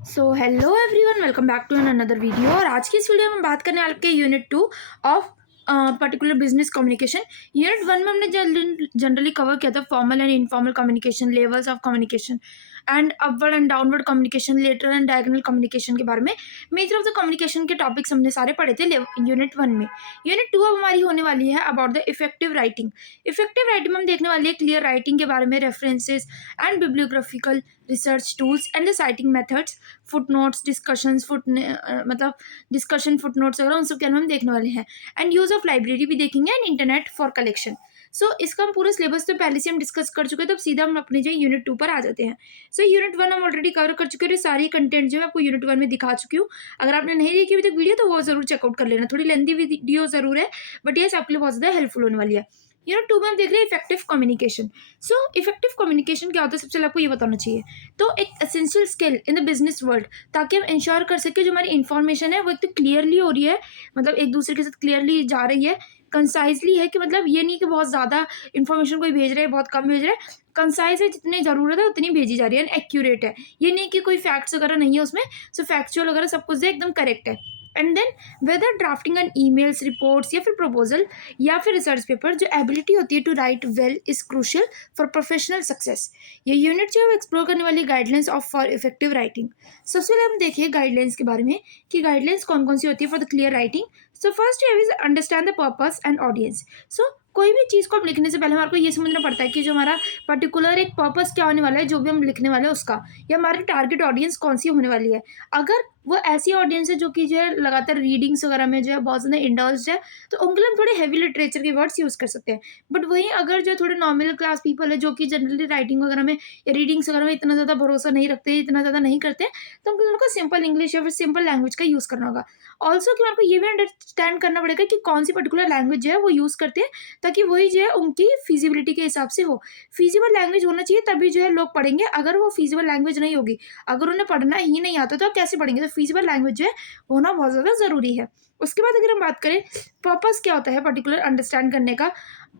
So hello everyone, welcome back to another video. और आज की इस वीडियो में हम बात करने वाले के unit 2 of particular business communication. Unit 1 में हमने जनरली कवर किया था formal and informal communication, levels of communication and upward and downward communication, lateral and diagonal communication के बारे में। मेजर ऑफ द कम्युनिकेशन के टॉपिक्स हमने सारे पढ़े थे यूनिट 1 में। यूनिट 2 अब हमारी होने वाली है about the effective writing. Effective writing में हम देखने वाले हैं क्लियर राइटिंग के बारे में, references and bibliographical research tools and the citing methods, footnotes, discussions, मतलब डिस्कशन फुट नोट्स वगैरह, उन सब के बारे में हम देखने वाले हैं। एंड यूज़ ऑफ लाइब्रेरी भी देखेंगे एंड इंटरनेट फॉर कलेक्शन। सो इसका हम पूरा सिलेबस तो पहले से हम डिस्कस कर चुके हैं, तब सीधा हम अपने जो यूनिट 2 पर आ जाते हैं। सो यूनिट 1 हम ऑलरेडी कवर कर चुके हैं, सारी कंटेंट जो है आपको यूनिट 1 में दिखा चुकी हूँ। अगर आपने नहीं देखी अभी तक वीडियो तो वो जरूर चेकआउट कर लेना। थोड़ी लेंदी वीडियो जरूर है, बट ये आपके लिए बहुत ज़्यादा हेल्पफुल होने वाली है। यूनिट 2 में हम देख रहे हैं effective communication. So effective communication क्या होता है, सबसे पहले आपको ये बताना चाहिए। तो एक essential skill in the business world, ताकि हम इंश्योर कर सकें जो हमारी इन्फॉर्मेशन है वो एक तो क्लियरली हो रही है, मतलब एक दूसरे के साथ क्लियरली जा रही है, कंसाइजली है, कि मतलब ये नहीं कि बहुत ज़्यादा इन्फॉर्मेशन कोई भेज रहा है, बहुत कम भेज रहा है। कंसाइज है, जितनी ज़रूरत है उतनी भेजी जा रही है, एंड एक्यूरेट है। ये नहीं कि कोई फैक्ट्स वगैरह नहीं है उसमें, सो फैक्चुअल वगैरह सब कुछ एकदम करेक्ट है। And then whether drafting and emails, reports या फिर प्रपोजल या फिर रिसर्च पेपर, जो एबिलिटी होती है to write well is crucial for professional success. ये यूनिट जो है एक्सप्लोर करने वाली guidelines of for effective writing. सबसे पहले हम देखिए गाइडलाइंस के बारे में कि गाइडलाइंस कौन कौन सी होती है for the clear writing. So first is understand the purpose and audience. So कोई भी चीज़ को हम लिखने से पहले हमारे को ये समझना पड़ता है कि जो हमारा पर्टिकुलर एक पर्पस क्या होने वाला है, जो भी हम लिखने वाले हैं उसका, या हमारी टारगेट ऑडियंस कौन सी होने वाली है। अगर वो ऐसी ऑडियंस है जो कि जो है लगातार रीडिंग्स वगैरह में जो है बहुत ज़्यादा इंडल्ज्ड है, तो उनके लिए हम थोड़े हैवी लिटरेचर के वर्ड्स यूज़ कर सकते हैं। बट वहीं अगर जो थोड़े नॉर्मल क्लास पीपल है, जो कि जनरली राइटिंग वगैरह में या रीडिंग्स वगैरह में इतना ज़्यादा भरोसा नहीं रखते, इतना ज़्यादा नहीं करते, तो हमको उनको सिंपल इंग्लिश या फिर सिंपल लैंग्वेज का यूज़ करना होगा। ऑल्सो कि आपको ये भी अंडरस्टैंड करना पड़ेगा कि कौन सी पर्टिकुलर लैंग्वेज जो है वो यूज़ करते हैं, ताकि वही जो है उनकी फिजिबिलिटी के हिसाब से हो। फिजिबल लैंग्वेज होना चाहिए, तभी जो है लोग पढ़ेंगे। अगर वो फिजिबल लैंग्वेज नहीं होगी, अगर उन्हें पढ़ना ही नहीं आता, तो आप कैसे पढ़ेंगे। तो फिजिबल लैंग्वेज जो है होना बहुत ज़्यादा ज़रूरी है। उसके बाद अगर हम बात करें पर्पस क्या होता है पर्टिकुलर अंडरस्टैंड करने का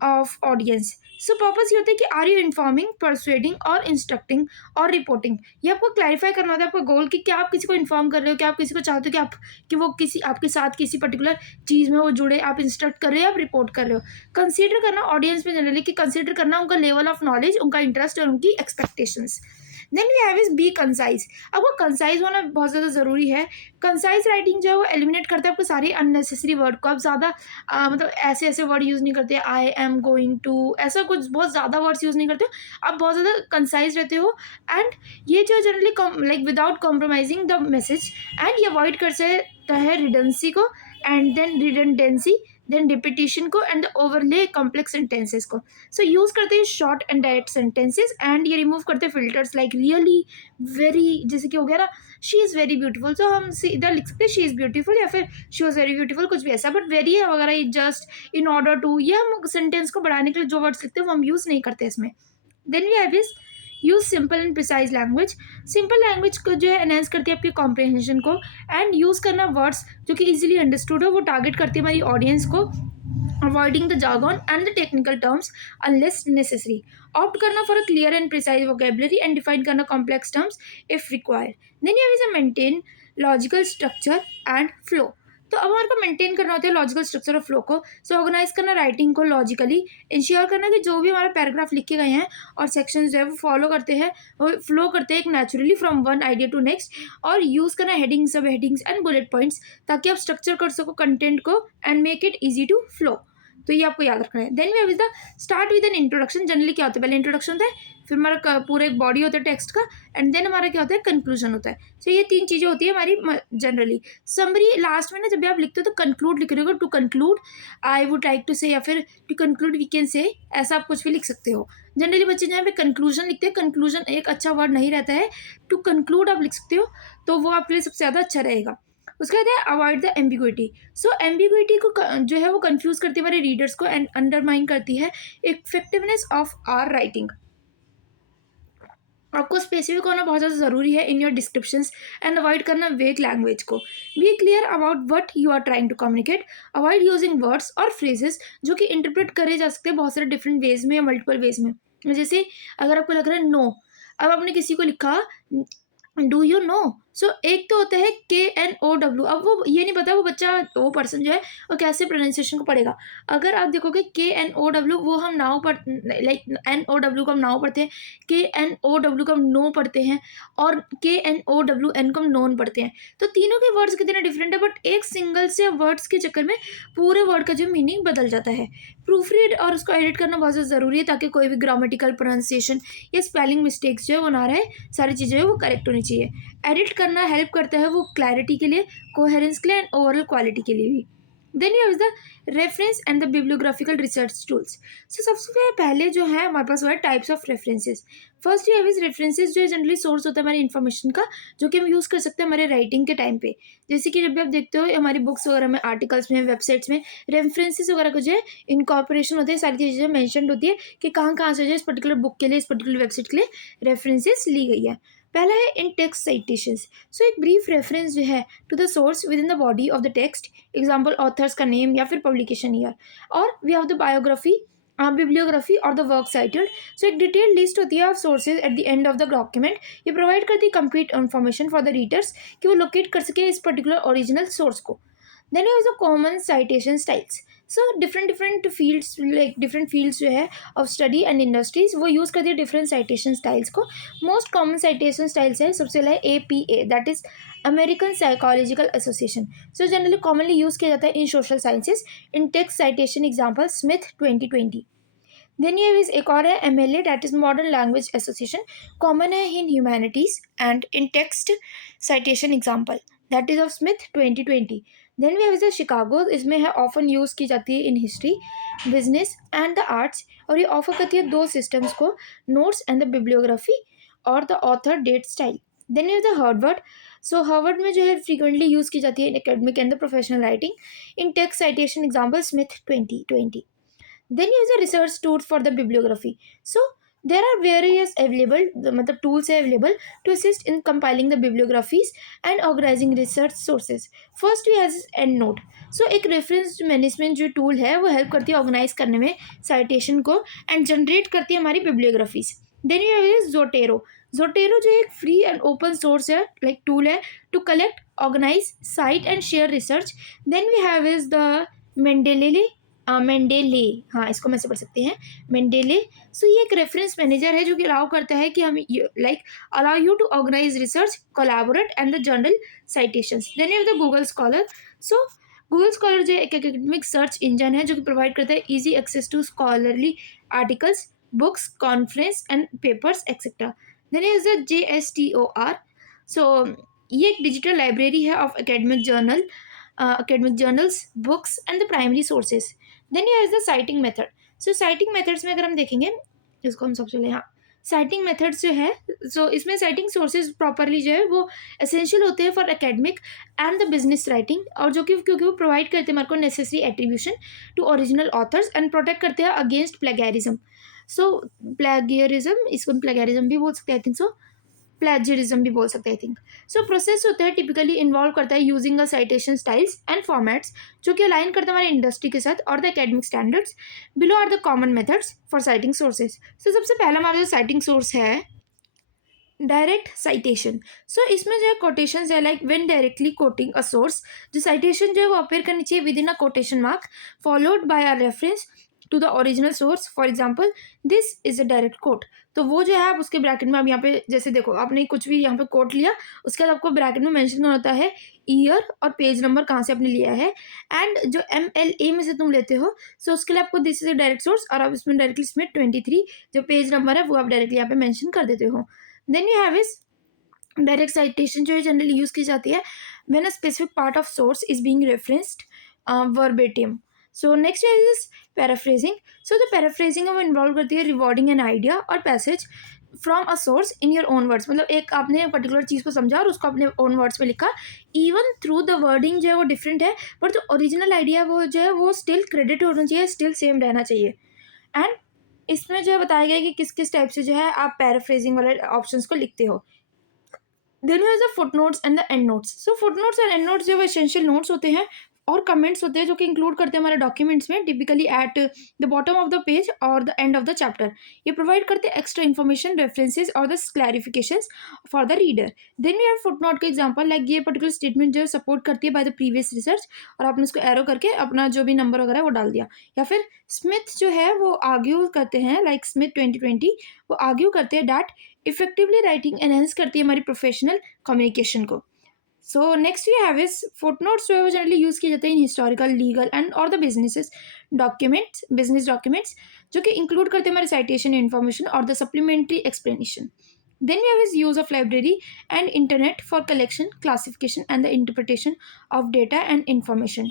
ऑफ ऑडियंस। सो पर्पस ये होता है कि आर यू इन्फॉर्मिंग, परसुएडिंग और इंस्ट्रक्टिंग और रिपोर्टिंग। ये आपको क्लैरिफाई करना होता है, आपका गोल कि क्या आप किसी को इन्फॉर्म कर रहे हो, क्या आप किसी को चाहते हो कि वो किसी आपके साथ किसी पर्टिकुलर चीज़ में वो जुड़े, आप इंस्ट्रक्ट कर रहे हो, आप रिपोर्ट कर रहे हो। कंसीडर करना ऑडियंस में जनरली, कि कंसीडर करना उनका लेवल ऑफ नॉलेज, उनका इंटरेस्ट और उनकी expectations. Then we have is be concise. अब वो कंसाइज होना बहुत ज़्यादा ज़रूरी है। कंसाइज राइटिंग जो है वो एलिमिनेट करता है आपको सारी अननेसेसरी वर्ड को। आप ज़्यादा मतलब ऐसे ऐसे वर्ड यूज़ नहीं करते, आई एम गोइंग टू, ऐसा कुछ बहुत ज़्यादा वर्ड्स यूज़ नहीं करते हो। आप बहुत ज़्यादा कंसाइज रहते हो, एंड ये जो generally like without compromising the message, and ये अवॉइड कर सकता है रिडेंसी को, and then redundancy, then repetition को, एंड ओवरले कॉम्प्लेक्स सेंटेंसेस को। सो यूज़ करते हैं short and direct sentences, and ये रिमूव करते हैं फिल्टर्स लाइक रियली, वेरी, जैसे कि हो गया ना शी इज़ वेरी ब्यूटीफुल, तो हम सीधा लिख सकते हैं शी इज़ ब्यूटीफुल, या फिर शी वॉज वेरी ब्यूटीफुल, कुछ भी ऐसा। बट वेरी वगैरह जस्ट, इन ऑर्डर टू, ये हम सेंटेंस को बढ़ाने के लिए जो वर्ड्स लिखते हैं वो हम यूज़ नहीं करते इसमें। Then we have is use simple and precise language. Simple language को जो है एनहेंस करती है आपकी कॉम्प्रिहेंशन को, एंड यूज़ करना वर्ड्स जो कि इजीली अंडरस्टूड हो, वो टारगेट करती है हमारी ऑडियंस को, avoiding the jargon and the technical terms unless necessary. Opt करना for a clear and precise vocabulary, and define करना complex terms if required. Then you have maintain logical structure and flow. तो अब हमारे को maintain करना होता है logical structure और फ्लो को। सो ऑर्गेनाइज करना राइटिंग को लॉजिकली, इंश्योर करना कि जो भी हमारे पैराग्राफ लिखे गए हैं और सेक्शन जो है वो फॉलो करते हैं, वो फ्लो करते हैं एक naturally from one idea to next. और यूज़ करना heading, sub headings and bullet points, ताकि आप स्ट्रक्चर कर सको कंटेंट को and make it easy to flow. तो ये आपको याद रखना है। Then we have the start with an introduction. Generally क्या होता है, पहले इंट्रोडक्शन होता है, फिर हमारा पूरा एक बॉडी होता है टेक्स्ट का, एंड देन हमारा क्या होता है, कंक्लूजन होता है। सो ये तीन चीज़ें होती है हमारी जनरली। समरी लास्ट में ना, जब भी आप लिखते हो तो कंक्लूड लिख रहे हो, to conclude I would like to say, या फिर to conclude we can say, ऐसा आप कुछ भी लिख सकते हो। जनरली बच्चे जहाँ पे कंक्लूजन लिखते हैं, कंक्लूजन एक अच्छा वर्ड नहीं रहता है, टू कंक्लूड आप लिख सकते हो, तो वो आपके लिए सबसे ज़्यादा अच्छा रहेगा। उसके बाद है avoid the ambiguity. So ambiguity को जो है वो कंफ्यूज करती है हमारे रीडर्स को, एंड अंडरमाइन करती है इफेक्टिवनेस ऑफ आर राइटिंग। आपको स्पेसिफिक होना बहुत ज़्यादा ज़रूरी है in your descriptions, and avoid करना वेग लैंग्वेज को। Be clear about what you are trying to communicate. Avoid using words और फ्रेजेस जो कि इंटरप्रेट करे जा सकते हैं बहुत सारे डिफरेंट वेज में, मल्टीपल वेज में। जैसे अगर आपको लग रहा है नो, अब आपने किसी को लिखा डू यू नो, सो एक तो होता है KNOW। अब वो ये नहीं पता वो बच्चा वो पर्सन जो है वो कैसे प्रोनाउंसिएशन को पढ़ेगा। अगर आप देखोगे KNOW वो हम नाउ पढ़ लाइक NOW को हम नाउ पढ़ते हैं, KNOW को हम नो पढ़ते हैं और KNOWN को हम नोन पढ़ते हैं। तो तीनों के वर्ड्स कितने डिफरेंट है, बट एक सिंगल से वर्ड्स के चक्कर में पूरे वर्ड का जो मीनिंग बदल जाता है। प्रूफ रीड और उसको एडिट करना बहुत ज़्यादा ज़रूरी है ताकि कोई भी ग्रामेटिकल प्रोनाउंसिएशन या स्पेलिंग मिस्टेक्स जो है वो ना रहे, सारी चीज़ें जो है वो करेक्ट होनी चाहिए। एडिट करना हेल्प करता है वो क्लैरिटी के लिए, कोहेरेंस के लिए एंड ओवरऑल क्वालिटी के लिए भी। Then you have the reference and the bibliographical research tools. So सबसे पहले जो है हमारे पास वो है types of references. First you have is references जो है जनरली सोर्स होता है हमारे इन्फॉर्मेशन का, जो कि हम यूज़ कर सकते हैं हमारे राइटिंग के टाइम पे। जैसे कि जब भी आप देखते हो हमारी बुक्स वगैरह में, आर्टिकल्स में, वेबसाइट्स में रेफरेंसेस वगैरह को जो है इनकॉर्पोरेशन होते हैं, सारी चीज़ें मैंशन होती है कि कहाँ कहाँ से जो है इस पर्टिकुलर बुक के लिए, इस पर्टिकुलर वेबसाइट के लिए रेफरेंसेस ली गई है। पहला है इन टेक्स्ट साइटेशंस। सो एक ब्रीफ रेफरेंस जो है to the source within the body of the text, example authors का नेम या फिर पब्लिकेशन ईयर। और we have the biography, bibliography और द वर्क साइटेड। सो एक डिटेल लिस्ट होती है of sources at the end of the document. ये provide करती है complete information for the readers कि वो लोकेट कर सके इस पर्टिकुलर ओरिजिनल सोर्स को। Then you have the common citation styles. So different fields, like different fields जो है ऑफ स्टडी एंड इंडस्ट्रीज वो यूज़ करती है डिफरेंट साइटेशन स्टाइल्स को। मोस्ट कॉमन साइटेशन स्टाइल्स है सबसे पहले APA, that is American psychological association. So generally commonly use किया जाता है in social sciences. In text citation example Smith 2020। Then ये इज एक और है MLA, that is modern language association, common है in humanities and in text citation example that is of Smith 2020। Then we have is Chicago, इसमें है often use की जाती है in history, business and the arts, और ये offer करती है दो सिस्टम्स को, नोट्स एंड द बिब्लियोग्राफी और the author date style. Then is the Harvard. So Harvard में जो है फ्रीक्वेंटली यूज़ की जाती है in academic and the professional writing. In text citation example Smith 2020। Then use a research tools for the bibliography. So there are various available, मतलब tools है available to assist in compiling the bibliographies and organizing research sources. First we have EndNote. So एक reference management जो tool है वो help करती है organize करने में citation को and generate करती है हमारी bibliographies. Then you have Zotero. Zotero जो एक free and open source है, like tool है to collect, organize, cite and share research. Then we have is the Mendeley, मेंडेले, हाँ इसको मैं से पढ़ सकते हैं मेंडेले। सो ये एक रेफरेंस मैनेजर है जो कि अलाउ करता है कि हम like allow you to organise research, collaborate and the journal citations. Then you the Google Scholar. So Google Scholar जो एक एकेडमिक सर्च इंजन है जो कि प्रोवाइड करता है easy access to scholarly articles, books, conference and papers etcetera. Then is the JSTOR। So ये एक digital library है of academic journal, academic journals, books and the primary sources. Then here is the citing method. So citing methods में अगर हम देखेंगे इसको हम सबसे पहले, हाँ citing methods जो है, so इसमें citing sources properly जो है वो essential होते हैं for academic and the business writing, और जो कि क्योंकि वो provide करते हैं हमारे को necessary attribution to original authors and protect करते हैं against plagiarism. So plagiarism, इसको plagiarism भी बोल सकते हैं, I think so, प्लेजरिज्म भी बोल सकते हैं आई थिंक। सो प्रोसेस होता है टिपिकली इन्वॉल्व करता है using a citation styles and formats जो कि अलाइन करते हैं हमारे इंडस्ट्री के साथ और the academic standards. Below are the common methods for citing sources. So सबसे पहला हमारा जो साइटिंग सोर्स है डायरेक्ट साइटेशन। सो इसमें जो है कोटेशन है, like when directly quoting a source, जो साइटेशन जो है वो अपेयर करनी चाहिए within a quotation mark followed by a reference to the original source. For example this is a direct quote. तो वो जो है आप उसके ब्रैकेट में, आप यहाँ पे जैसे देखो आपने कुछ भी यहाँ पे कोट लिया, उसके बाद आपको ब्रैकेट में मेंशन करना होता है ईयर और पेज नंबर कहाँ से आपने लिया है, एंड जो MLA में से तुम लेते हो सो उसके लिए आपको this is a direct source, और आप इसमें डायरेक्टली इसमें 23 जो पेज नंबर है वो आप डायरेक्टली यहाँ पे मेंशन कर देते हो। Then you have is direct citation जो है जनरली यूज़ की जाती है when a specific part of source is being referenced verbatim. So next is paraphrasing. So the paraphrasing वो इन्वॉल्व करती है रिवॉर्डिंग एन आइडिया और passage from a source in your own words, मतलब एक आपने पर्टिकुलर चीज़ को समझा और उसको अपने ओन वर्ड्स में लिखा, इवन थ्रू द वर्डिंग जो है वो डिफरेंट है बट जो ओरिजिनल आइडिया वो जो है वो स्टिल क्रेडिट होना चाहिए, स्टिल सेम रहना चाहिए। एंड इसमें जो है बताया गया है कि किस किस टाइप से जो है आप पैराफ्रेजिंग वाले ऑप्शंस को लिखते हो। Then has the footnotes and the endnotes. So footnotes and endnotes जो एसेंशियल नोट्स होते हैं और कमेंट्स होते हैं जो कि इंक्लूड करते हैं हमारे डॉक्यूमेंट्स में, typically at the bottom of the page और the end of the chapter. ये प्रोवाइड करते हैं एक्स्ट्रा इन्फॉर्मेशन, रेफरेंसेज और the clarifications for the reader. Then we have footnote का एग्जांपल, लाइक ये पर्टिकुलर स्टेटमेंट जो सपोर्ट करती है बाय द प्रीवियस रिसर्च, और आपने उसको एरो करके अपना जो भी नंबर वगैरह वो डाल दिया। या फिर स्मिथ जो है वो आर्ग्यू करते हैं, लाइक स्मिथ 2020, वो आर्ग्यू करते हैं डैट इफेक्टिवली राइटिंग एनहेंस करती है हमारी प्रोफेशनल कम्युनिकेशन को। So next we have is footnotes, जो है वो जनरली यूज किए जाते हैं इन हिस्टोरिकल, लीगल एंड और the businesses documents, business documents, जो कि इंक्लूड करते हैं हमारे साइटेशन इन्फॉर्मेशन और the supplementary explanation. Then we have is use of library and internet for collection, classification and the interpretation of data and information.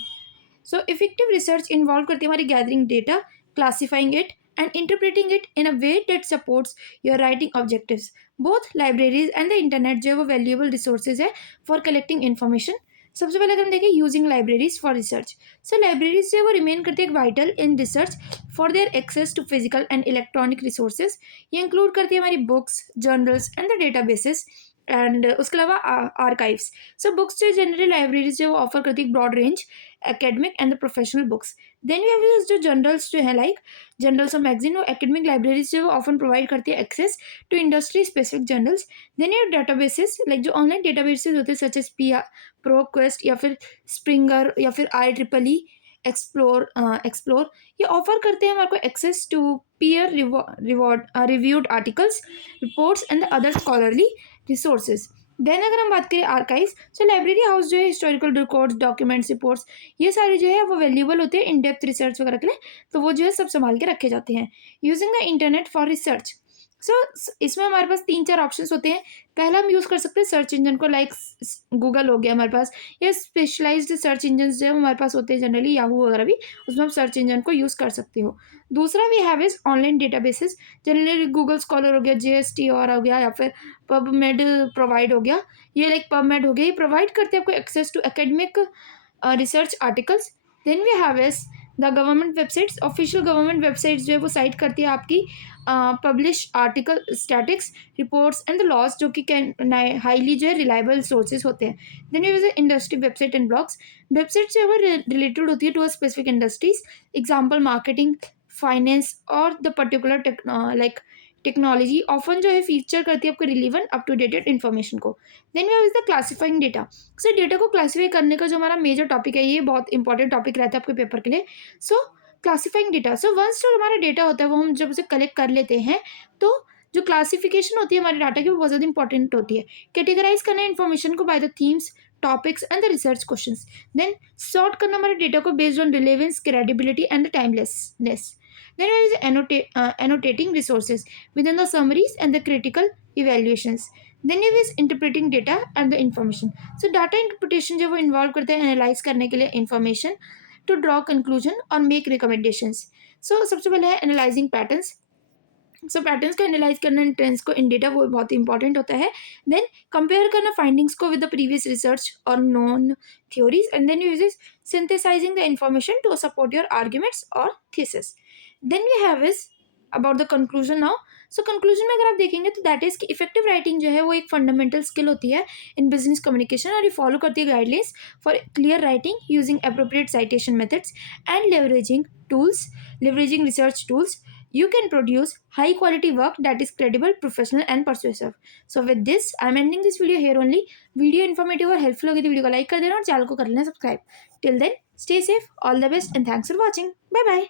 So effective research involve करती है हमारी gathering data, classifying it and interpreting it in a way that supports your writing objectives. Both libraries and the internet जो है वो valuable resources है for collecting information. सबसे पहले अगर हम देखें using libraries for research, so libraries जो है वो रिमेन करती है vital in research for their access to physical and electronic resources. ये इंक्लूड करती है हमारी books, journals and the databases and उसके अलावा आर्काइव्स। सो बुक्स जो जनरली लाइब्रेरीज जो ऑफर करती है broad range academic and the professional books. Then we have जो जर्नल्स जो है लाइक जर्नल्स और मैगजीन, वो एकेडमिक लाइब्रेरीज जो ऑफन प्रोवाइड करती है access to industry specific journals. Then ये डेटाबेसेस, लाइक जो ऑनलाइन डेटाबेसेस होते हैं सच एज प्रोक्वेस्ट या फिर स्प्रिंगर या फिर IEEE एक्सप्लोर, ये ऑफर करते हैं हमारे को access to peer reviewed articles, reports and other scholarly resources. Then अगर हम बात करें आर्काइव्स, सो लाइब्रेरी हाउस जो है हिस्टोरिकल रिकॉर्ड्स, डॉक्यूमेंट्स, रिपोर्ट्स, ये सारे जो है वो वैल्यूबल होते हैं इन डेप्थ रिसर्च वगैरह के लिए, तो वो जो है सब संभाल के रखे जाते हैं। Using the internet for research, so इसमें हमारे पास 3-4 ऑप्शंस होते हैं। पहला हम यूज़ कर सकते हैं सर्च इंजन को, लाइक गूगल हो गया हमारे पास, या स्पेशलाइज्ड सर्च इंजन जो हमारे पास होते हैं जनरली, याहू वगैरह भी, उसमें आप सर्च इंजन को यूज़ कर सकते हो। दूसरा we have is online databases, generally Google scholar हो गया, JSTOR हो गया, या फिर पबमेड प्रोवाइड हो गया। ये लाइक पबमेड हो गया, ये प्रोवाइड करते हैं आपको access to academic research articles. Then we have is the government websites, official government websites जो है वो साइट करती है आपकी publish article, statics, reports and the laws, जो कि हाईली जो है रिलायबल सोर्सेज होते हैं। Then use industry website and blogs, website जो है वो रिलेटेड होती है to a specific industries, example marketing, finance और the particular like technology, often जो है फीचर करती है आपको relevant up to dated information को। Then we have is the classifying data, so data को क्लासीफाई करने का जो हमारा मेजर टॉपिक है, ये बहुत इंपॉर्टेंट टॉपिक रहता है आपके पेपर के लिए। सो क्लासिफाइंग डेटा, सो वंस जो हमारा डेटा होता है वो हम जब उसे कलेक्ट कर लेते हैं, तो जो क्लासिफिकेशन होती है हमारे डाटा की वो बहुत ज़्यादा इंपॉर्टेंट होती है। कैटेगराइज करना इन्फॉर्मेशन को by the themes, topics and the research questions. Then sort करना हमारे डेटा को based on relevance, credibility and the timelessness. Then there is annotating resources within the summaries and the critical evaluations. Then there is interpreting data and the information. So data interpretation जो वो involve करते हैं analyze करने के लिए information to draw conclusion और make recommendations. So सबसे पहले है analyzing patterns. सो पैटर्न्स को एनालाइज करना एंड ट्रेंड्स को इन डेटा वो बहुत इंपॉर्टेंट होता है। देन कंपेयर करना फाइंडिंग्स को विद द प्रीवियस रिसर्च और known theories, and then use synthesising the information to support your arguments और thesis. Then we have is about the conclusion now. So conclusion में अगर आप देखेंगे तो दैट इज कि इफेक्टिव राइटिंग जो है वो एक फंडामेंटल स्किल होती है इन बिजनेस कम्युनिकेशन, और ये फॉलो करती है guidelines for clear writing using appropriate citation methods and leveraging research tools. You can produce high quality work that is credible, professional and persuasive. So with this I am ending this video here only. Video informative और helpful होगी तो video को like कर देना और channel को कर लेना subscribe. Till then stay safe, all the best and thanks for watching, bye bye.